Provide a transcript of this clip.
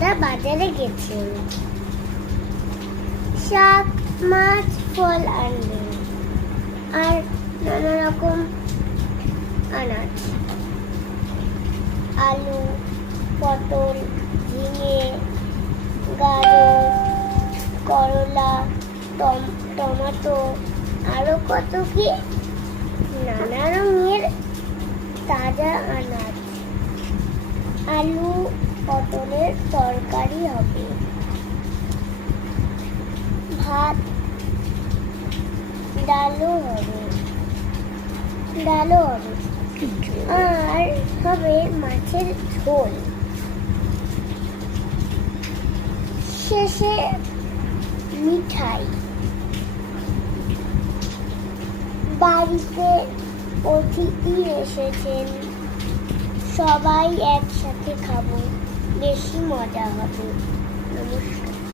দাদা বাজারে গেছেন, শাক মাছ ফল আনলেন আর নানা রকম আনাজ, আলু পটল ঝিঙে গাজর করলা টমেটো আরো কত কি নানা রঙের তাজা আনাজ। আলু পটলের তরকারি হবে, ভাত ডালও হবে আর হবে মাছের ঝোল। শেষে মিঠাই। বাড়িতে অতিথি এসেছেন, সবাই একসাথে খাবো, বেশি মজা হবে। নমস্কার।